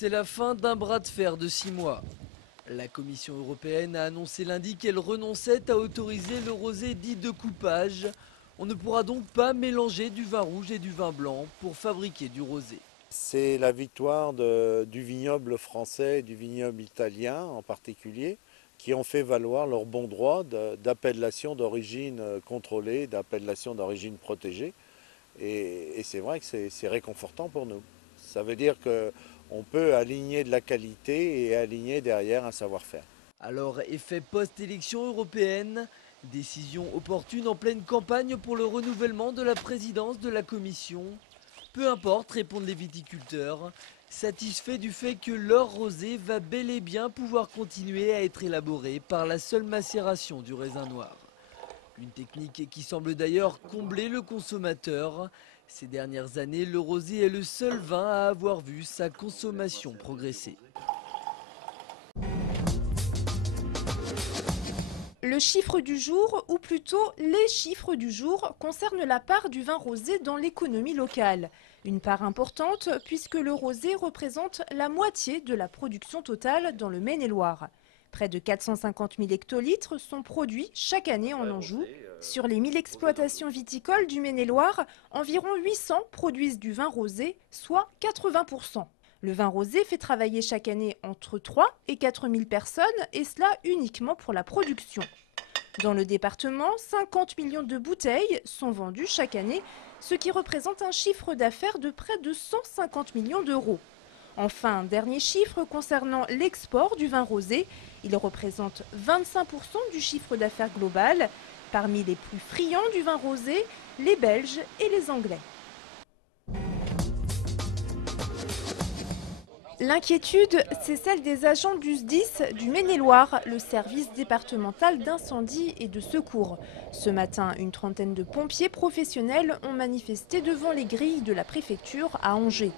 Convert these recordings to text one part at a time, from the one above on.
C'est la fin d'un bras de fer de 6 mois. La Commission européenne a annoncé lundi qu'elle renonçait à autoriser le rosé dit de coupage. On ne pourra donc pas mélanger du vin rouge et du vin blanc pour fabriquer du rosé. C'est la victoire du vignoble français et du vignoble italien en particulier, qui ont fait valoir leur bon droit d'appellation d'origine contrôlée, d'appellation d'origine protégée. Et c'est vrai que c'est réconfortant pour nous. Ça veut dire qu'on peut aligner de la qualité et aligner derrière un savoir-faire. Alors, effet post-élection européenne, décision opportune en pleine campagne pour le renouvellement de la présidence de la Commission. Peu importe, répondent les viticulteurs, satisfaits du fait que leur rosé va bel et bien pouvoir continuer à être élaboré par la seule macération du raisin noir. Une technique qui semble d'ailleurs combler le consommateur. Ces dernières années, le rosé est le seul vin à avoir vu sa consommation progresser. Le chiffre du jour, ou plutôt les chiffres du jour, concernent la part du vin rosé dans l'économie locale. Une part importante puisque le rosé représente la moitié de la production totale dans le Maine-et-Loire. Près de 450 000 hectolitres sont produits chaque année en Anjou. Sur les 1000 exploitations viticoles du Maine-et-Loire, environ 800 produisent du vin rosé, soit 80%. Le vin rosé fait travailler chaque année entre 3 et 4 000 personnes, et cela uniquement pour la production. Dans le département, 50 millions de bouteilles sont vendues chaque année, ce qui représente un chiffre d'affaires de près de 150 millions d'euros. Enfin, dernier chiffre concernant l'export du vin rosé, il représente 25% du chiffre d'affaires global. Parmi les plus friands du vin rosé, les Belges et les Anglais. L'inquiétude, c'est celle des agents du SDIS du Maine-et-Loire, le service départemental d'incendie et de secours. Ce matin, une trentaine de pompiers professionnels ont manifesté devant les grilles de la préfecture à Angers.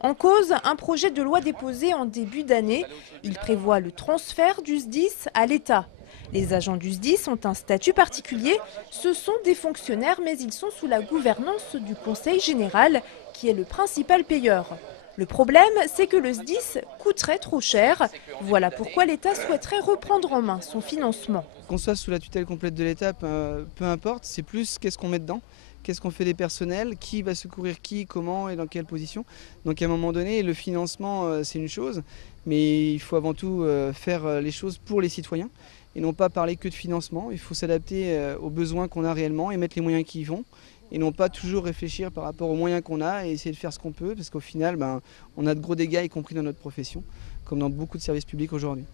En cause, un projet de loi déposé en début d'année. Il prévoit le transfert du SDIS à l'État. Les agents du SDIS ont un statut particulier. Ce sont des fonctionnaires, mais ils sont sous la gouvernance du Conseil général, qui est le principal payeur. Le problème, c'est que le SDIS coûterait trop cher. Voilà pourquoi l'État souhaiterait reprendre en main son financement. Qu'on soit sous la tutelle complète de l'État, peu importe, c'est plus qu'est-ce qu'on met dedans, qu'est-ce qu'on fait des personnels, qui va secourir qui, comment et dans quelle position. Donc à un moment donné, le financement, c'est une chose, mais il faut avant tout faire les choses pour les citoyens et non pas parler que de financement. Il faut s'adapter aux besoins qu'on a réellement et mettre les moyens qui y vont. Et non pas toujours réfléchir par rapport aux moyens qu'on a et essayer de faire ce qu'on peut, parce qu'au final, on a de gros dégâts, y compris dans notre profession, comme dans beaucoup de services publics aujourd'hui.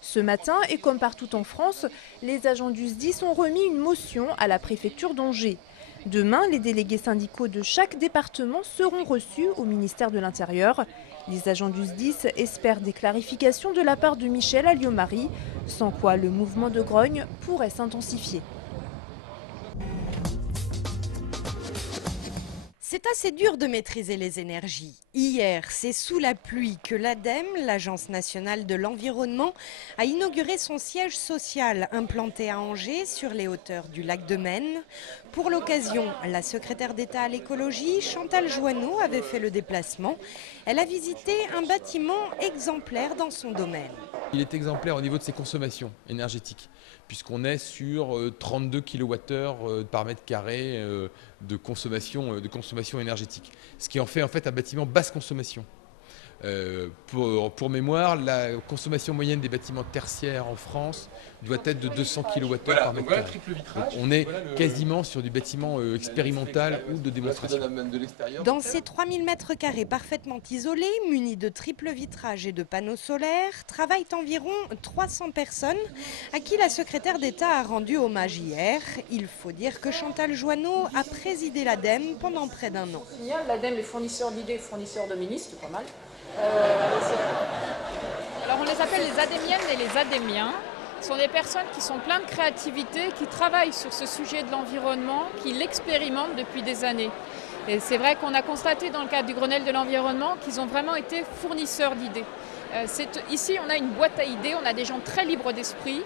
Ce matin, et comme partout en France, les agents du SDIS ont remis une motion à la préfecture d'Angers. Demain, les délégués syndicaux de chaque département seront reçus au ministère de l'Intérieur. Les agents du SDIS espèrent des clarifications de la part de Michel Alliot-Marie, sans quoi le mouvement de grogne pourrait s'intensifier. C'est assez dur de maîtriser les énergies. Hier, c'est sous la pluie que l'ADEME, l'Agence nationale de l'environnement, a inauguré son siège social implanté à Angers sur les hauteurs du lac de Maine. Pour l'occasion, la secrétaire d'État à l'écologie, Chantal Joanneau, avait fait le déplacement. Elle a visité un bâtiment exemplaire dans son domaine. Il est exemplaire au niveau de ses consommations énergétiques, puisqu'on est sur 32 kWh par mètre carré de consommation énergétique. Ce qui en fait un bâtiment basse consommation. Pour mémoire, la consommation moyenne des bâtiments tertiaires en France doit être de 200 kWh par mètre carré. Donc on est quasiment sur du bâtiment expérimental ou de démonstration. Dans ces 3000 m² parfaitement isolés, munis de triple vitrage et de panneaux solaires, travaillent environ 300 personnes à qui la secrétaire d'État a rendu hommage hier. Il faut dire que Chantal Joanneau a présidé l'ADEME pendant près d'1 an. L'ADEME est fournisseur d'idées, fournisseur de ministres, c'est pas mal. Alors on les appelle les adémiennes et les adémiens. Ce sont des personnes qui sont pleines de créativité, qui travaillent sur ce sujet de l'environnement, qui l'expérimentent depuis des années. Et c'est vrai qu'on a constaté dans le cadre du Grenelle de l'environnement qu'ils ont vraiment été fournisseurs d'idées. Ici on a une boîte à idées, on a des gens très libres d'esprit.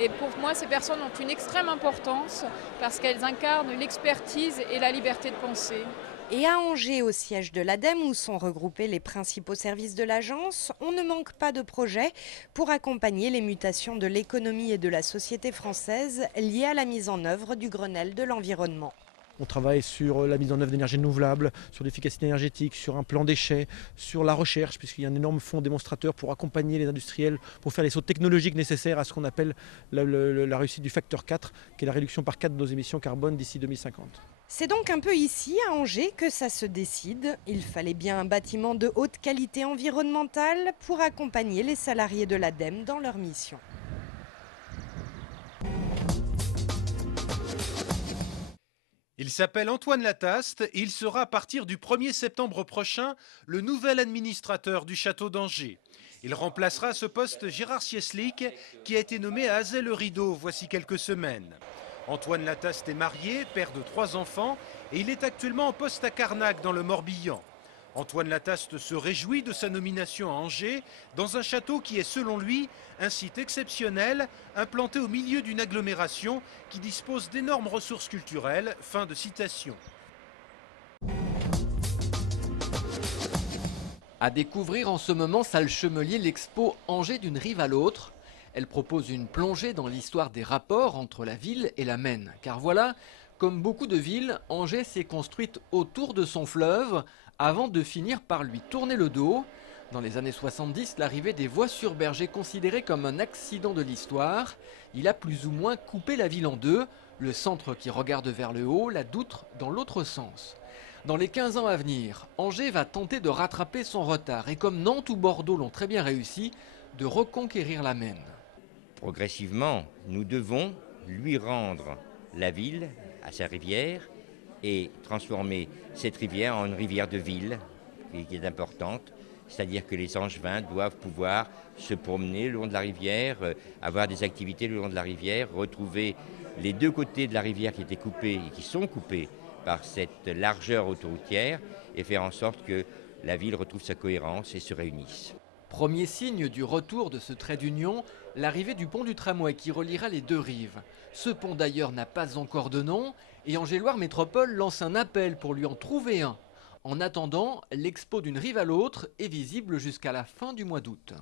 Et pour moi ces personnes ont une extrême importance parce qu'elles incarnent l'expertise et la liberté de penser. Et à Angers, au siège de l'ADEME, où sont regroupés les principaux services de l'agence, on ne manque pas de projets pour accompagner les mutations de l'économie et de la société française liées à la mise en œuvre du Grenelle de l'environnement. On travaille sur la mise en œuvre d'énergies renouvelables, sur l'efficacité énergétique, sur un plan déchets, sur la recherche, puisqu'il y a un énorme fonds démonstrateur pour accompagner les industriels, pour faire les sauts technologiques nécessaires à ce qu'on appelle la réussite du facteur 4, qui est la réduction par 4 de nos émissions carbone d'ici 2050. C'est donc un peu ici, à Angers, que ça se décide. Il fallait bien un bâtiment de haute qualité environnementale pour accompagner les salariés de l'ADEME dans leur mission. Il s'appelle Antoine Lataste et il sera à partir du 1er septembre prochain le nouvel administrateur du château d'Angers. Il remplacera à ce poste Gérard Sieslik qui a été nommé à Azay-le-Rideau voici quelques semaines. Antoine Lataste est marié, père de 3 enfants et il est actuellement en poste à Carnac dans le Morbihan. Antoine Lataste se réjouit de sa nomination à Angers, dans un château qui est selon lui un site exceptionnel, implanté au milieu d'une agglomération qui dispose d'énormes ressources culturelles. Fin de citation. À découvrir en ce moment, salle Chemelier, l'expo Angers d'une rive à l'autre. Elle propose une plongée dans l'histoire des rapports entre la ville et la Maine. Car voilà, comme beaucoup de villes, Angers s'est construite autour de son fleuve avant de finir par lui tourner le dos. Dans les années 70, l'arrivée des voies sur berge est considérée comme un accident de l'histoire. Il a plus ou moins coupé la ville en deux, le centre qui regarde vers le haut, la Doutre dans l'autre sens. Dans les 15 ans à venir, Angers va tenter de rattraper son retard et comme Nantes ou Bordeaux l'ont très bien réussi, de reconquérir la Maine. Progressivement, nous devons lui rendre la ville à sa rivière et transformer cette rivière en une rivière de ville qui est importante. C'est-à-dire que les Angevins doivent pouvoir se promener le long de la rivière, avoir des activités le long de la rivière, retrouver les deux côtés de la rivière qui étaient coupés et qui sont coupés par cette largeur autoroutière et faire en sorte que la ville retrouve sa cohérence et se réunisse. Premier signe du retour de ce trait d'union, l'arrivée du pont du tramway qui reliera les deux rives. Ce pont d'ailleurs n'a pas encore de nom et Angers-Loire Métropole lance un appel pour lui en trouver un. En attendant, l'expo d'une rive à l'autre est visible jusqu'à la fin du mois d'août.